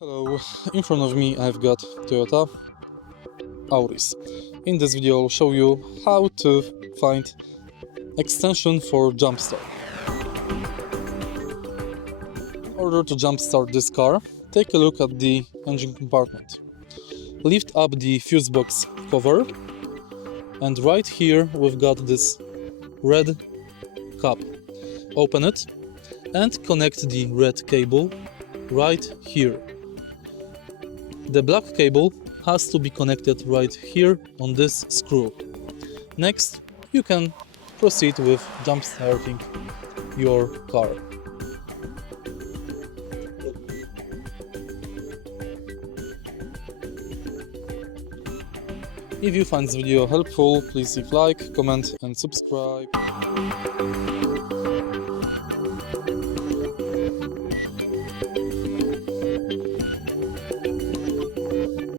Hello, in front of me I've got Toyota Auris. In this video I'll show you how to find extension for jump start. In order to jump start this car, take a look at the engine compartment. Lift up the fuse box cover, and right here we've got this red cap. Open it and connect the red cable right here. The black cable has to be connected right here on this screw. Next, you can proceed with jump starting your car. If you find this video helpful, please leave like, comment and subscribe.